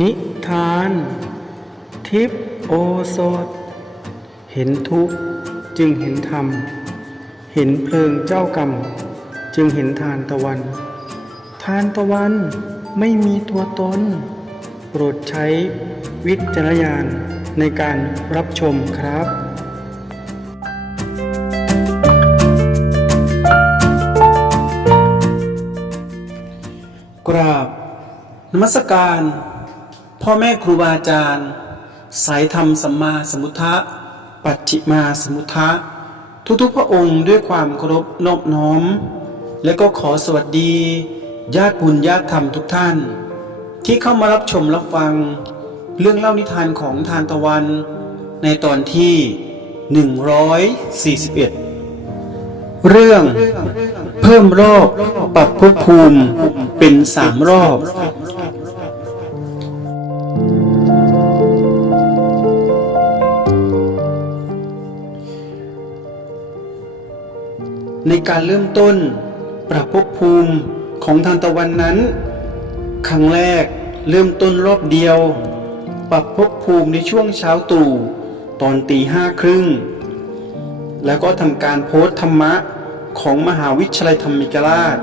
นิทาน ทิพโอสถ เห็นทุกข์จึงเห็นธรรม เห็นเพลิงเจ้ากรรม จึงเห็นทานตะวัน ทานตะวันไม่มีตัวตน โปรดใช้วิจารณญาณในการรับชมครับกราบนมัสการ พ่อแม่ครูบาอาจารย์ สายธรรมสัมมาสมุทธะ ปัจฉิมาสมุทธะ ทุกๆพระองค์ด้วยความเคารพนอบน้อม และก็ขอสวัสดี ญาติบุญญาติธรรมทุกท่าน ที่เข้ามารับชมรับฟัง เรื่องเล่านิทานของทานตะวัน ในตอนที่ 141 เรื่องเพิ่มรอบปรับภพภูมิเป็นสามรอบ ในการเริ่มต้น ปรับภพภูมิของทานตะวันนั้น ครั้งแรกเริ่มต้นรอบเดียว ปรับภพภูมิในช่วงเช้าตรู่ตอนตีห้าครึ่ง แล้วก็ทำการโพสต์ธรรมะของมหาวิทยาลัยธรรมิกราช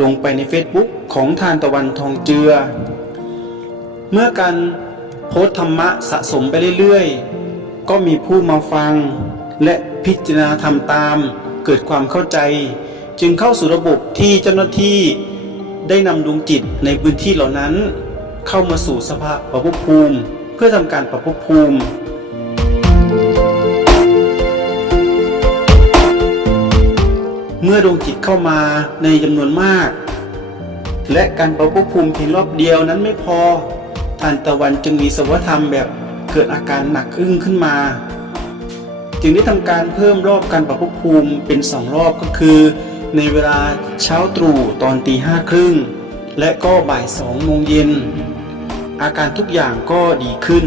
ลงไปใน Facebook ของทานตะวันทองเจือ เมื่อการโพสต์ธรรมะสะสมไปเรื่อยๆ ก็มีผู้มาฟังและพิจารณาทำตาม เกิดความเข้าใจ จึงเข้าสู่ระบบที่เจ้าหน้าที่ได้นำดวงจิตในพื้นที่เหล่านั้น เข้ามาสู่สภาพปรับภพภูมิ เพื่อทำการปรับภพภูมิเมื่อดวงจิตเข้ามาในจำนวนมาก และการประพบภูมิเพียงรอบเดียวนั้นไม่พอทานตะวันจึงมีสวธรรมแบบเกิดอาการหนักอึ้งขึ้นมา จึงได้ทำการเพิ่มรอบการประพบภูมิเป็นสองรอบก็คือ ในเวลาเช้าตรู่ตอนตีห้าครึ่งและก็บ่ายสองโมงเย็น อาการทุกอย่างก็ดีขึ้น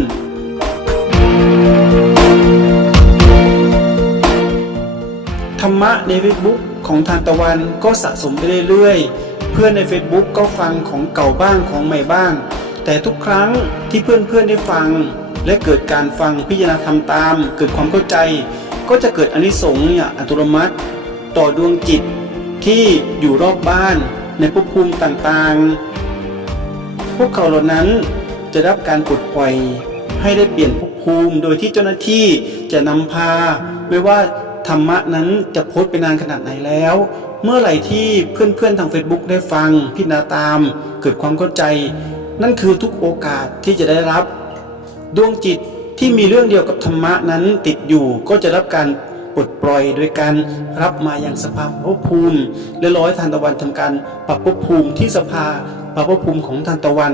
ธรรมะใน Facebook ของทานตะวันก็สะสมไปเรื่อยๆ เพื่อนใน Facebook ก็ฟังของเก่าบ้างของใหม่บ้าง แต่ทุกครั้งที่เพื่อนๆได้ฟัง และเกิดการฟังพิจารณาทำตาม เกิดความเข้าใจ ก็จะเกิดอนิสงส์เนี่ยอัตโนมัติต่อดวงจิตที่อยู่รอบบ้านในภพภูมิต่างๆ พวกเขาเหล่านั้นจะรับการปลดปล่อยให้ได้เปลี่ยนภพภูมิ โดยที่เจ้าหน้าที่จะนำพา ไม่ว่าธรรมะนั้นจะโพสต์ไปนานขนาดไหนแล้ว เมื่อไหร่ที่เพื่อนๆทาง Facebook ได้ฟังพิจารณาตาม เกิดความเข้าใจ นั่นคือทุกโอกาสที่จะได้รับ ดวงจิตที่มีเรื่องเดียวกับธรรมะนั้นติดอยู่ก็จะรับการปลดปล่อยโดยการรับมาอย่างสภาพภพภูมิ และร้อยทานตะวันทำการปรับภพภูมิที่สภาปรับภพภูมิของทานตะวัน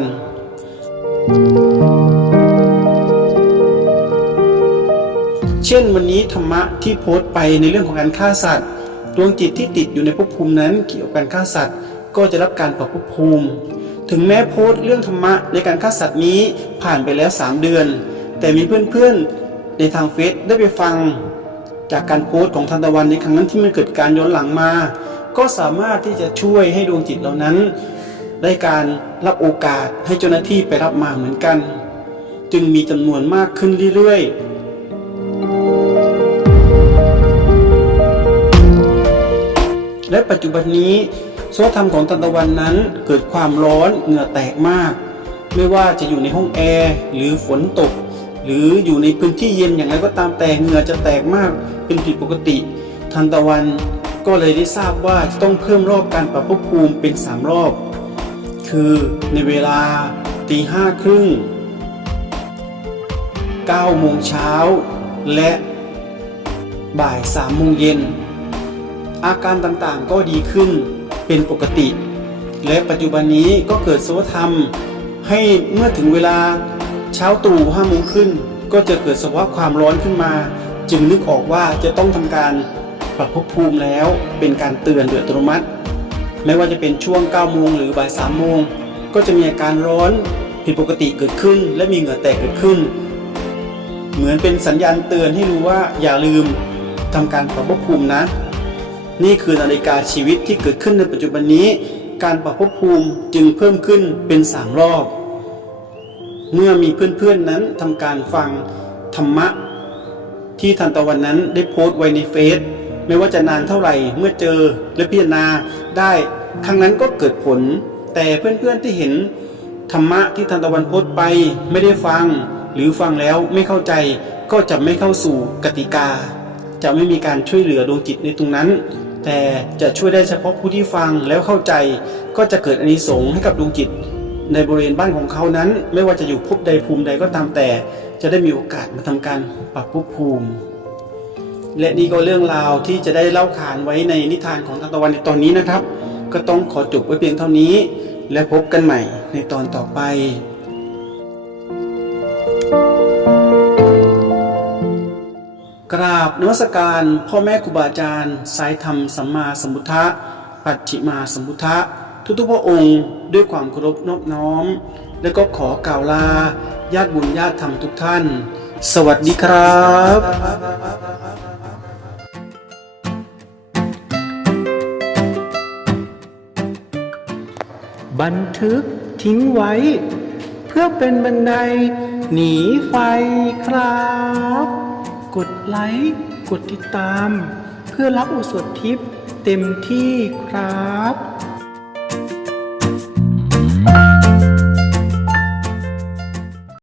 เช่นวันนี้ธรรมะที่โพสต์ไปในเรื่องของการฆ่าสัตว์ดวงจิตที่ติดอยู่ในภพภูมินั้นเกี่ยวกับการฆ่าสัตว์ ก็จะรับการปรับภพภูมิ ถึงแม้โพสต์เรื่องธรรมะในการฆ่าสัตว์นี้ผ่านไปแล้ว 3 เดือน แต่มีเพื่อนๆในทางเฟซได้ไปฟัง จากการโพสต์ของทันตะวันในครั้งนั้นที่มันเกิดการย้อนหลังมา ก็สามารถที่จะช่วยให้ดวงจิตเหล่านั้น ได้การรับโอกาสให้เจ้าหน้าที่ไปรับมาเหมือนกัน จึงมีจำนวนมากขึ้นเรื่อยๆและปัจจุบันนี้ โซธรรมของตันตะวันนั้นเกิดความร้อนเหงื่อแตกมาก ไม่ว่าจะอยู่ในห้องแอร์หรือฝนตก หรืออยู่ในพื้นที่เย็นอย่างไรก็ตามแต่เหงื่อจะแตกมากเป็นผิดปกติ ทันตะวันก็เลยได้ทราบว่าต้องเพิ่มรอบการปรับภพภูมิเป็น 3 รอบ คือในเวลาตีห้าครึ่ง9โมงเช้าและบ่าย3โมงเย็น อาการต่างๆก็ดีขึ้น เป็นปกติ และปัจจุบันนี้ก็เกิดโซธรรม ให้เมื่อถึงเวลาเช้าตรู่ห้าโมงขึ้น ก็จะเกิดสภาวะความร้อนขึ้นมา จึงนึกออกว่าจะต้องทำการปรับภพภูมิแล้วเป็นการเตือนโดยอัตโนมัติ ไม่ว่าจะเป็นช่วง9โมงหรือบ่าย3โมงก็จะมีอาการร้อนผิดปกติเกิดขึ้น และมีเหงื่อแตกเกิดขึ้น เหมือนเป็นสัญญาณเตือนให้รู้ว่าอย่าลืมทำการปรับภพภูมินะ นี่คือนาฬิกาชีวิตที่เกิดขึ้นในปัจจุบันนี้ การปรับภพภูมิจึงเพิ่มขึ้นเป็น3รอบ เมื่อมีเพื่อนๆนั้นทำการฟังธรรมะ ที่ทันตะวันนั้นได้โพสต์ไว้ในเฟซไม่ว่าจะนานเท่าไหร่เมื่อเจอและพิจารณาได้ครั้งนั้นก็เกิดผล แต่เพื่อนๆที่เห็นธรรมะที่ทันตะวันโพสต์ไปไม่ได้ฟัง หรือฟังแล้วไม่เข้าใจก็จะไม่เข้าสู่กติกา จะไม่มีการช่วยเหลือดวงจิตในตรงนั้น แต่จะช่วยได้เฉพาะผู้ที่ฟังแล้วเข้าใจก็จะเกิดอานิสงส์ให้กับดวงจิต ในบริเวณบ้านของเขานั้น ไม่ว่าจะอยู่ภพใดภูมิใดก็ตามแต่ จะได้มีโอกาสมาทำการปรับภพภูมิ และนี่ก็เรื่องราวที่จะได้เล่าขานไว้ในนิทานของทานตะวันในตอนนี้นะครับ ก็ต้องขอจบไว้เพียงเท่านี้ และพบกันใหม่ในตอนต่อไป กราบนมัสการพ่อแม่ครูบาอาจารย์ สายธรรมสัมมาสัมพุทธะปัจฉิมาสัมพุทธะทุกๆพระองค์ด้วยความเคารพนอบน้อม และก็ขอกล่าวลาญาติบุญญาติธรรมทุกท่าน สวัสดีครับบันทึกทิ้งไว้ เพื่อเป็นบันไดหนีไฟครับ กดไลค์ กดติดตาม เพื่อรับอุสวดทิปเต็มที่ครับ